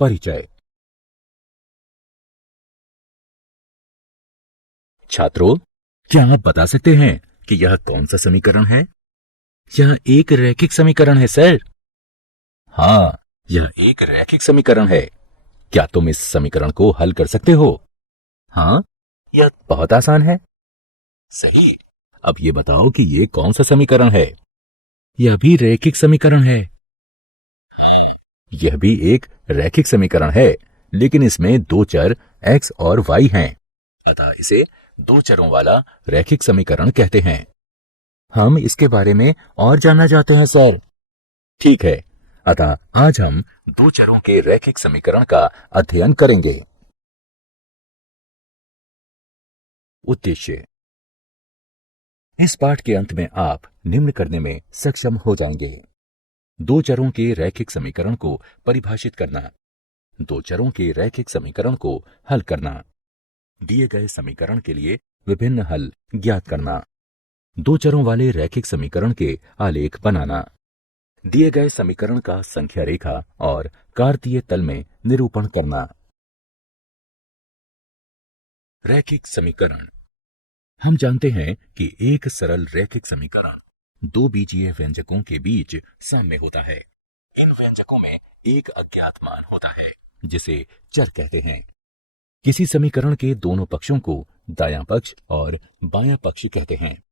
परिचय। छात्रों, क्या आप बता सकते हैं कि यह कौन सा समीकरण है? यह एक रैखिक समीकरण है सर। हाँ, यह एक रैखिक समीकरण है। क्या तुम इस समीकरण को हल कर सकते हो? हाँ, यह बहुत आसान है। सही। अब ये बताओ कि ये कौन सा समीकरण है? यह भी रैखिक समीकरण है। यह भी एक रैखिक समीकरण है, लेकिन इसमें दो चर x और y हैं। अतः इसे दो चरों वाला रैखिक समीकरण कहते हैं। हम इसके बारे में और जानना चाहते हैं सर। ठीक है, अतः आज हम दो चरों के रैखिक समीकरण का अध्ययन करेंगे। उद्देश्य। इस पाठ के अंत में आप निम्न करने में सक्षम हो जाएंगे। दो चरों के रैखिक समीकरण को परिभाषित करना, दो चरों के रैखिक समीकरण को हल करना, दिए गए समीकरण के लिए विभिन्न हल ज्ञात करना, दो चरों वाले रैखिक समीकरण के आलेख बनाना, दिए गए समीकरण का संख्या रेखा और कार्तीय तल में निरूपण करना। रैखिक समीकरण। हम जानते हैं कि एक सरल रैखिक समीकरण दो बीजीय व्यंजकों के बीच साम्य होता है। इन व्यंजकों में एक अज्ञात मान होता है जिसे चर कहते हैं। किसी समीकरण के दोनों पक्षों को दायां पक्ष और बायां पक्ष कहते हैं।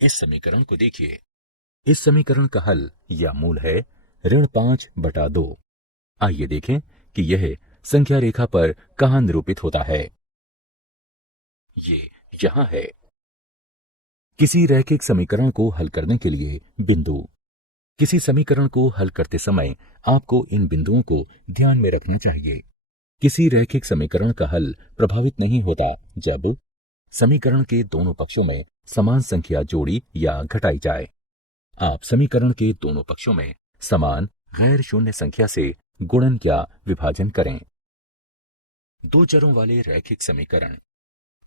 इस समीकरण को देखिए। इस समीकरण का हल या मूल है ऋण 5/2। आइए देखें कि यह संख्या रेखा पर कहां निरूपित होता है। ये यहां है। किसी रैखिक समीकरण को हल करने के लिए बिंदु। किसी समीकरण को हल करते समय आपको इन बिंदुओं को ध्यान में रखना चाहिए। किसी रैखिक समीकरण का हल प्रभावित नहीं होता जब समीकरण के दोनों पक्षों में समान संख्या जोड़ी या घटाई जाए। आप समीकरण के दोनों पक्षों में समान गैर शून्य संख्या से गुणन या विभाजन करें। दो चरों वाले रैखिक समीकरण।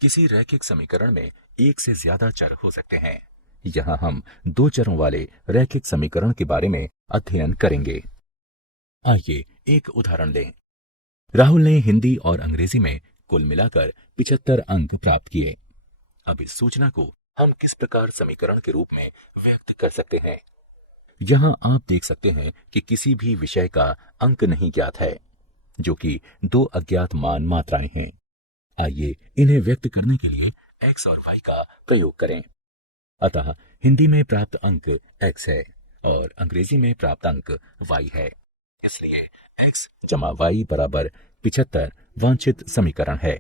किसी रैखिक समीकरण में एक से ज्यादा चर हो सकते हैं। यहां हम दो चरों वाले रैखिक समीकरण के बारे में अध्ययन करेंगे। आइए एक उदाहरण लें। राहुल ने हिंदी और अंग्रेजी में कुल मिलाकर 75 अंक प्राप्त किए। अब इस सूचना को हम किस प्रकार समीकरण के रूप में व्यक्त कर सकते हैं? यहां आप देख सकते हैं कि किसी भी विषय का अंक नहीं ज्ञात है, जो कि दो अज्ञात मान मात्राएं हैं। आइए इन्हें व्यक्त करने के लिए x और y का प्रयोग करें। अतः हिंदी में प्राप्त अंक x है और अंग्रेजी में प्राप्त अंक y है। इसलिए x जमा y बराबर 75 वांछित समीकरण है।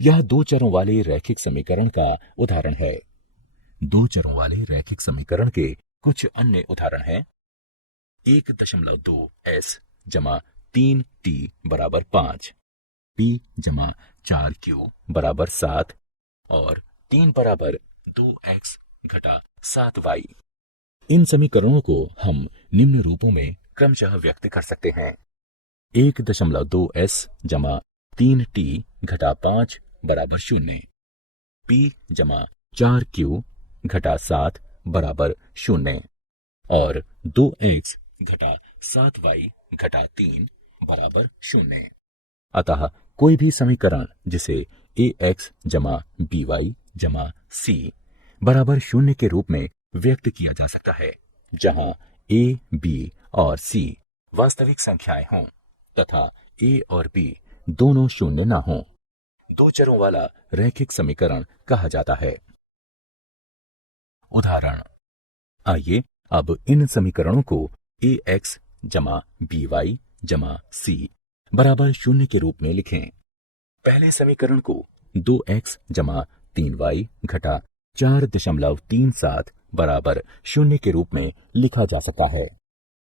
यह दो चरों वाले रैखिक समीकरण का उदाहरण है। दो चरों वाले रैखिक समीकरण के कुछ अन्य उदाहरण हैं। 1.2s जमा 3t बराबर 5, p जमा 4q बराबर 7 और 3 बराबर 2x घटा 7y। इन समीकरणों को हम निम्न रूपों में क्रमशः व्यक्त कर सकते हैं। 1.2s जमा 3t घटा 5 बराबर 0, p जमा 4q घटा 7 बराबर 0 और 2x घटा 7y घटा 3 बराबर 0। अतः कोई भी समीकरण जिसे ax जमा by जमा c बराबर 0 के रूप में व्यक्त किया जा सकता है, जहां a, b और c वास्तविक संख्याएं हों तथा a और b दोनों शून्य ना हों, दो चरों वाला रैखिक समीकरण कहा जाता है। उदाहरण। आइए अब इन समीकरणों को ax जमा by जमा c बराबर 0 के रूप में लिखें। पहले समीकरण को 2x जमा 3y घटा 4.37 बराबर 0 के रूप में लिखा जा सकता है।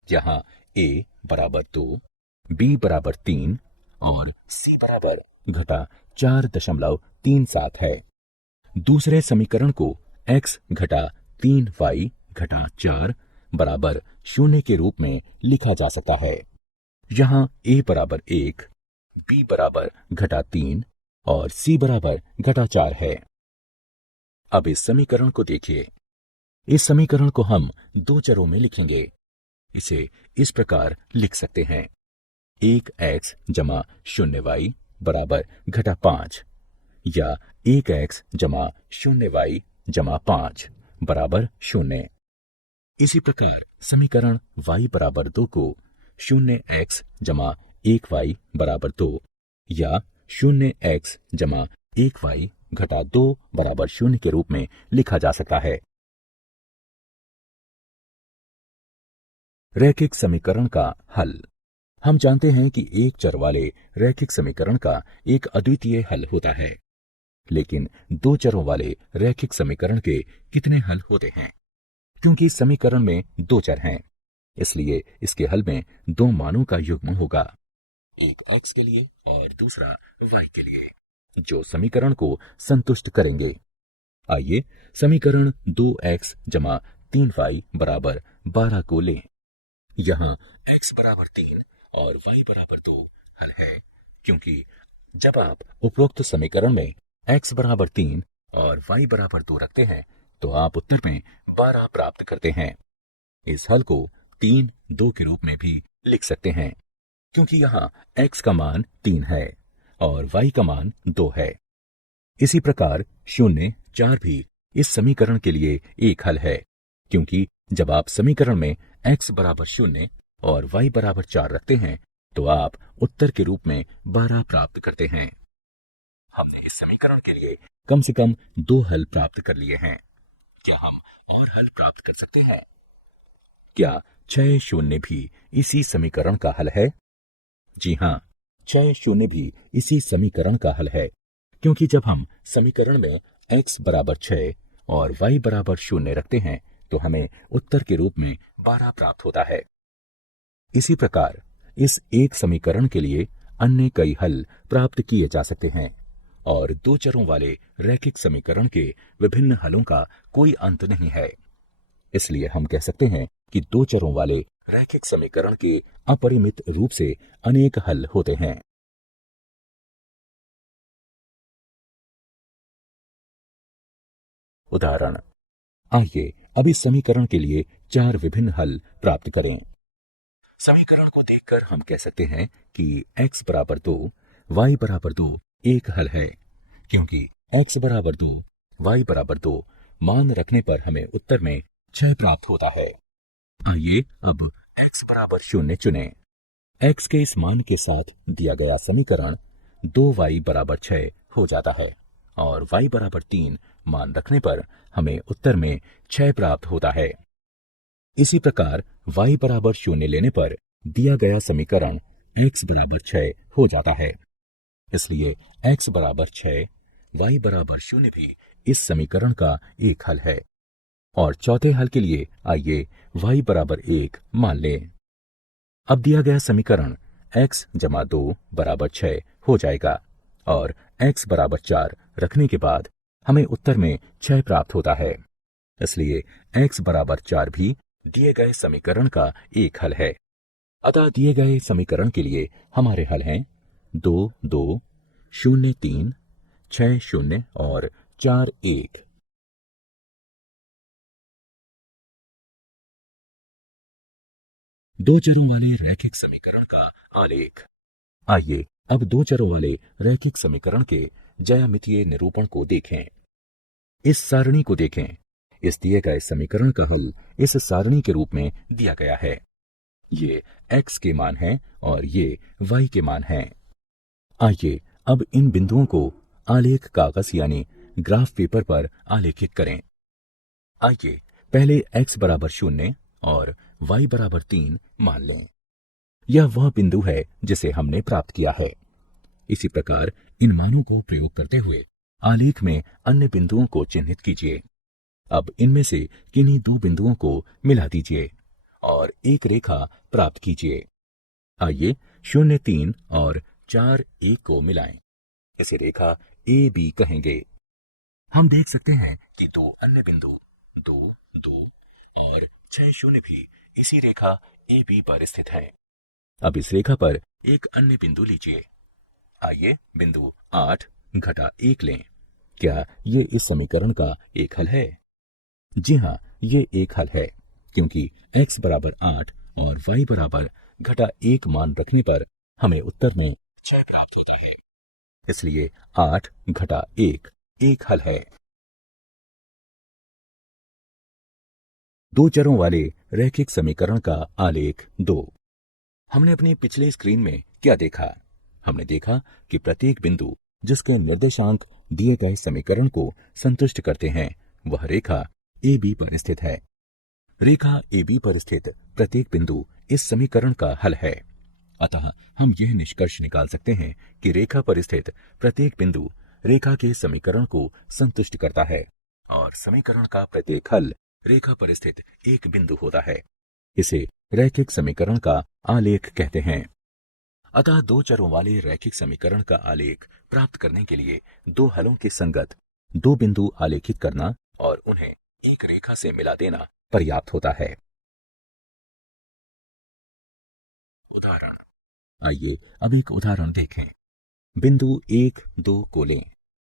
यहाँ a बराबर 2, b बराबर 3 और c बराबर घटा 4.37 है। दूसरे समीकरण को x घटा 3y घटा 4 बराबर 0 के रूप में लिखा जा सकता है। यहाँ a बराबर 1, b बराबर घटा 3 और c बराबर घटा 4 है। अब इस समीकरण को देखिए। इस समीकरण को हम दो चरों में लिखेंगे। इसे इस प्रकार लिख सकते हैं। 1x जमा 0y बराबर घटा 5 या 1x जमा 0y जमा 5 बराबर 0। इसी प्रकार समीकरण y बराबर 2 को 0x जमा 1y बराबर 2 या 0x जमा 1y घटा 2 बराबर 0 के रूप में लिखा जा सकता है। रैखिक समीकरण का हल। हम जानते हैं कि एक चर वाले रैखिक समीकरण का एक अद्वितीय हल होता है, लेकिन दो चरों वाले रैखिक समीकरण के कितने हल होते हैं? क्योंकि समीकरण में दो चर हैं, इसलिए इसके हल में दो मानों का युग्म होगा, एक x के लिए और दूसरा y के लिए, जो समीकरण को संतुष्ट करेंगे। आइए समीकरण 2x जमा 3y बराबर 12 को लें। यहाँ x बराबर 3 और y बराबर 2 हल है, क्योंकि जब आप उपरोक्त समीकरण में x बराबर 3 और y बराबर 2 रखते हैं तो आप उत्तर में 12 प्राप्त करते हैं। इस हल को 3, 2 के रूप में भी लिख सकते हैं, क्योंकि यहाँ x का मान 3 है और y का मान 2 है। इसी प्रकार 0, 4 भी इस समीकरण के लिए एक हल है, क्योंकि जब आप समीकरण में x बराबर 0 और y बराबर 4 रखते हैं तो आप उत्तर के रूप में 12 प्राप्त करते हैं। हमने इस समीकरण के लिए कम से कम 2 हल प्राप्त कर लिए हैं। क्या हम और हल प्राप्त कर सकते हैं? क्या 6 शून्य भी इसी समीकरण का हल है? जी हाँ, 6 शून्य भी इसी समीकरण का हल है, क्योंकि जब हम समीकरण में x बराबर 6 और y बराबर 0 रखते हैं तो हमें उत्तर के रूप में 12 प्राप्त होता है। इसी प्रकार इस एक समीकरण के लिए अन्य कई हल प्राप्त किए जा सकते हैं और दो चरों वाले रैखिक समीकरण के विभिन्न हलों का कोई अंत नहीं है। इसलिए हम कह सकते हैं कि दो चरों वाले रैखिक समीकरण के अपरिमित रूप से अनेक हल होते हैं। उदाहरण, आइए अब इस समीकरण के लिए 4 विभिन्न हल प्राप्त करें। समीकरण को देखकर हम कह सकते हैं कि x बराबर 2, y बराबर 2 एक हल है, क्योंकि x बराबर 2, y बराबर 2 मान रखने पर हमें उत्तर में 6 प्राप्त होता है। आइए अब x बराबर 0 चुनें। x के इस मान के साथ दिया गया समीकरण 2y बराबर 6 हो जाता है और y बराबर 3 मान रखने पर हमें उत्तर में 6 प्राप्त होता है। इसी प्रकार y बराबर 0 लेने पर दिया गया समीकरण x बराबर 6 हो जाता है। इसलिए x बराबर 6, y बराबर 0 भी इस समीकरण का एक हल है। और चौथे हल के लिए आइए y बराबर 1 मान लें। अब दिया गया समीकरण x जमा 2 बराबर 6 हो जाएगा और x बराबर 4 रखने के बाद हमें उत्तर में 6 प्राप्त होता है। इसलिए x बराबर 4 भी दिए गए समीकरण का एक हल है। अतः दिए गए समीकरण के लिए हमारे हल हैं 2, 2, 0, 3, 6, 0 और 4, 1। दो चरों वाले रैखिक समीकरण का आलेख। आइए अब दो चरों वाले रैखिक समीकरण के ज्यामितीय निरूपण को देखें। इस सारणी को देखें। इस दिए गए समीकरण का हल इस सारणी के रूप में दिया गया है। ये x के मान हैं और ये y के मान हैं। आइए अब इन बिंदुओं को आलेख कागज यानी ग्राफ पेपर पर आलेखित करें। आइए पहले x बराबर 0 और y बराबर 3 मान लें। यह वह बिंदु है जिसे हमने प्राप्त किया है। इसी प्रकार इन मानों को प्रयोग करते हुए आलेख में अन्य बिंदुओं को चिन्हित कीजिए। अब इनमें से किन्हीं दो बिंदुओं को मिला दीजिए और एक रेखा प्राप्त कीजिए। आइए 0, 3 और 4, 1 को मिलाएं। इसे रेखा ए बी कहेंगे। हम देख सकते हैं कि दो अन्य बिंदु 2, 2 और 6, 0 भी इसी रेखा ए बी पर स्थित है। अब इस रेखा पर एक अन्य बिंदु लीजिए। आइए बिंदु 8 घटा 1 लें। क्या ये इस समीकरण का एक हल है? जी हाँ, ये एक हल है, क्योंकि x बराबर 8 और y बराबर घटा 1 मान रखने पर हमें उत्तर में 6 प्राप्त होता है। इसलिए 8 घटा 1 एक हल है। दो चरों वाले रैखिक समीकरण का आलेख 2। हमने अपनी पिछले स्क्रीन में क्या देखा? हमने देखा कि प्रत्येक बिंदु जिसके निर्देशांक दिए गए समीकरण को संतुष्ट करते हैं वह रेखा AB पर स्थित है। रेखा AB पर स्थित प्रत्येक बिंदु इस समीकरण का हल है। अतः हम यह निष्कर्ष निकाल सकते हैं कि रेखा पर स्थित प्रत्येक बिंदु रेखा के समीकरण को संतुष्ट करता है और समीकरण का प्रत्येक हल रेखा पर स्थित एक बिंदु होता है। इसे रैखिक समीकरण का आलेख कहते हैं। अतः दो चरों वाले रैखिक समीकरण का आलेख प्राप्त करने के लिए दो हलों के संगत दो बिंदु आलेखित करना और उन्हें एक रेखा से मिला देना पर्याप्त होता है। उदाहरण, आइए अब एक उदाहरण देखें। बिंदु 1, 2 को लें।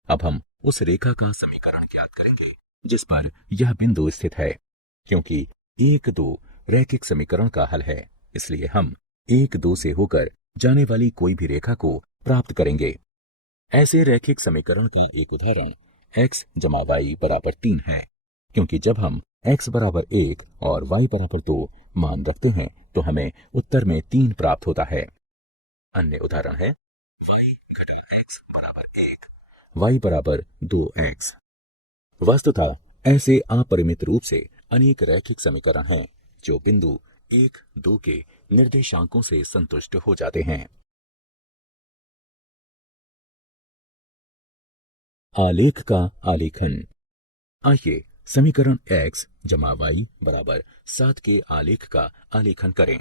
अब हम उस रेखा का समीकरण ज्ञात करेंगे जिस पर यह बिंदु स्थित है। क्योंकि 1, 2 रैखिक समीकरण का हल है, इसलिए हम 1, 2 से होकर जाने वाली कोई भी रेखा को प्राप्त करेंगे। ऐसे रैखिक समीकरण का एक उदाहरण x जमा y बराबर 3 है। क्योंकि जब हम x बराबर 1 और y बराबर 2 मान रखते हैं तो हमें उत्तर में 3 प्राप्त होता है। अन्य उदाहरण है y घटा x बराबर 1, y बराबर 2x। वस्तुतः ऐसे अपरिमित रूप से अनेक रैखिक समीकरण हैं जो बिंदु 1, 2 के निर्देशांकों से संतुष्ट हो जाते हैं। आलेख का आलेखन। आइए समीकरण x जमा y बराबर 7 के आलेख का आलेखन करें।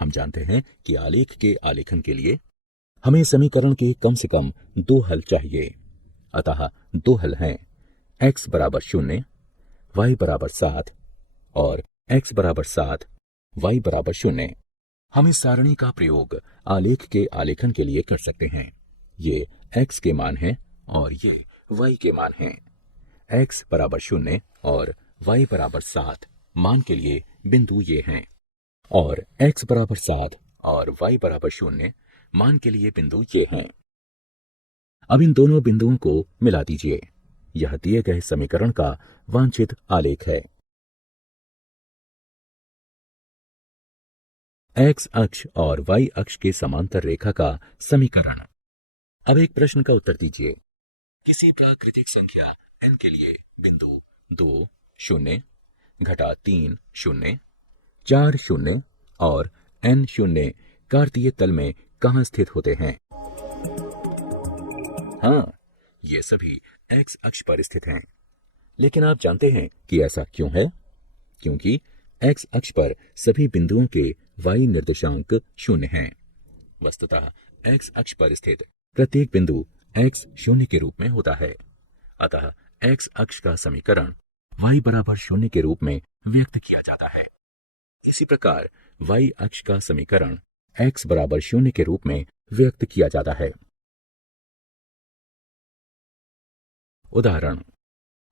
हम जानते हैं कि आलेख के आलेखन के लिए हमें समीकरण के कम से कम दो हल चाहिए। अतः दो हल हैं x बराबर 0, y बराबर 7 और x बराबर 7, y बराबर 0। हम इस सारणी का प्रयोग आलेख के आलेखन के लिए कर सकते हैं। ये x के मान हैं और ये y के मान हैं। x बराबर 0 और y बराबर 7 मान के लिए बिंदु ये हैं और x बराबर 7 और y बराबर 0 मान के लिए बिंदु ये हैं। अब इन दोनों बिंदुओं को मिला दीजिए। यह दिए गए समीकरण का वांछित आलेख है। x अक्ष और y अक्ष के समांतर रेखा का समीकरण। अब एक प्रश्न का उत्तर दीजिए। किसी प्राकृतिक संख्या n के लिए बिंदु 2, 0, घटा 3, 0, 4, 0 और n 0 कार्तीय तल में कहाँ स्थित होते हैं? हाँ, ये सभी x अक्ष पर स्थित हैं। लेकिन आप जानते हैं कि ऐसा क्यों है? क्योंकि x अक्ष पर सभी बिंदुओं के y निर्देशांक 0 हैं। वस्तुतः x अक्ष पर स्थित प्रत्येक बिंदु x 0 के रूप में होता है। अतः x अक्ष का समीकरण y बराबर 0 के रूप में व्यक्त किया जाता है। इसी प्रकार y अक्ष का समीकरण x बराबर 0 के रूप में व्यक्त किया जाता है। उदाहरण,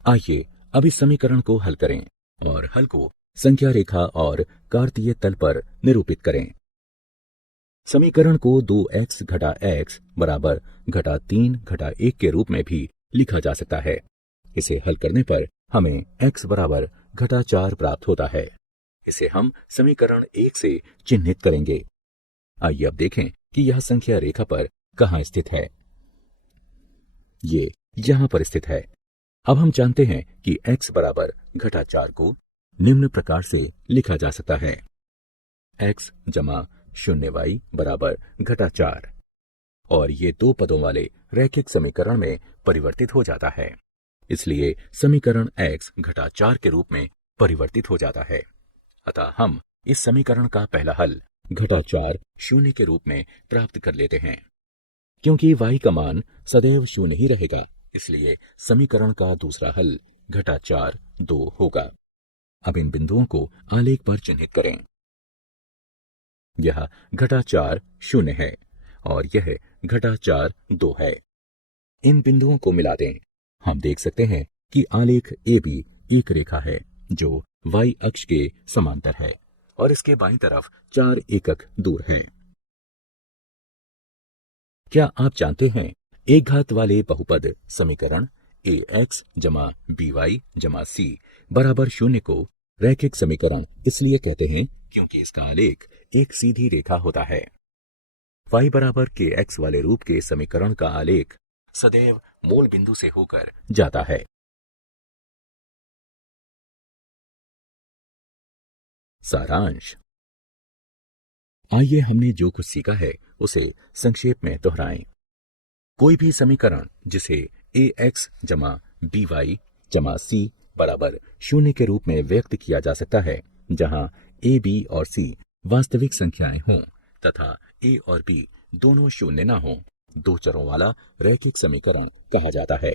आइए अब इस समीकरण को हल करें और हल को संख्या रेखा और कार्तीय तल पर निरूपित करें। समीकरण को 2x घटा x बराबर घटा 3 घटा 1 के रूप में भी लिखा जा सकता है। इसे हल करने पर हमें x बराबर घटा 4 प्राप्त होता है। इसे हम समीकरण 1 से चिन्हित करेंगे। आइए अब देखें कि यह संख्या रेखा पर कहाँ स्थित है। ये यहाँ पर स्थित है। अब हम जानते हैं कि x बराबर घटा 4 को निम्न प्रकार से लिखा जा सकता है। x जमा 0y बराबर घटा 4 और ये दो पदों वाले रैखिक समीकरण में परिवर्तित हो जाता है। इसलिए समीकरण x घटा 4 के रूप में परिवर्तित हो जाता है। अतः हम इस समीकरण का पहला हल घटा 4 0 के रूप में प्राप्त कर लेते हैं। क्योंकि y का मान सदैव 0 ही रहेगा, इसलिए समीकरण का दूसरा हल घटा 4 2 होगा। अब इन बिंदुओं को आलेख पर चिन्हित करें। यह घटा 4 0 है और यह घटा 4 2 है। इन बिंदुओं को मिला दें। हम देख सकते हैं कि आलेख AB एक रेखा है जो y अक्ष के समांतर है और इसके बाईं तरफ 4 एकक दूर है। क्या आप जानते हैं एक घात वाले बहुपद समीकरण ax जमा by जमा c बराबर शून्य को रैखिक समीकरण इसलिए कहते हैं क्योंकि इसका आलेख एक सीधी रेखा होता है। y बराबर kx वाले रूप के समीकरण का आलेख सदैव मूल बिंदु से होकर जाता है। सारांश। आइए हमने जो कुछ सीखा है उसे संक्षेप में दोहराएं। कोई भी समीकरण जिसे ax जमा by जमा c बराबर शून्य के रूप में व्यक्त किया जा सकता है, जहां a, b और c वास्तविक संख्याएं हों तथा a और b दोनों शून्य न हों, दो चरों वाला रैखिक समीकरण कहा जाता है।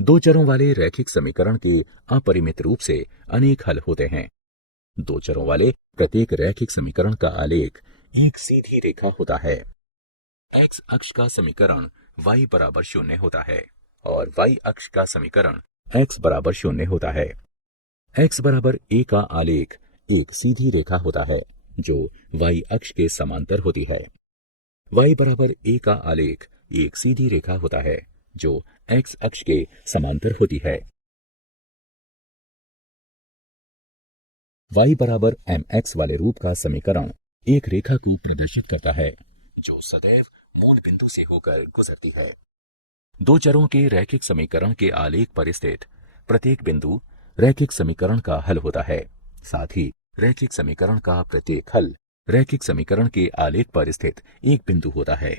दो चरों वाले रैखिक समीकरण के अपरिमित रूप से अनेक हल होते हैं। दो चरों वाले प्रत्येक रैखिक समीकरण का आलेख एक सीधी रेखा होता है। x अक्ष का समीकरण y बराबर शून्य होता है और y अक्ष का समीकरण x बराबर शून्य होता है। x बराबर a का आलेख एक सीधी रेखा होता है जो y अक्ष के समांतर होती है। y बराबर a का आलेख एक सीधी रेखा होता है जो x अक्ष के समांतर होती है। y बराबर mx वाले रूप का समीकरण एक रेखा को प्रदर्शित करता है जो सदैव मूल बिंदु से होकर गुजरती है। दो चरों के रैखिक समीकरण के आलेख पर स्थित प्रत्येक बिंदु रैखिक समीकरण का हल होता है। साथ ही रैखिक समीकरण का प्रत्येक हल रैखिक समीकरण के आलेख पर स्थित एक बिंदु होता है।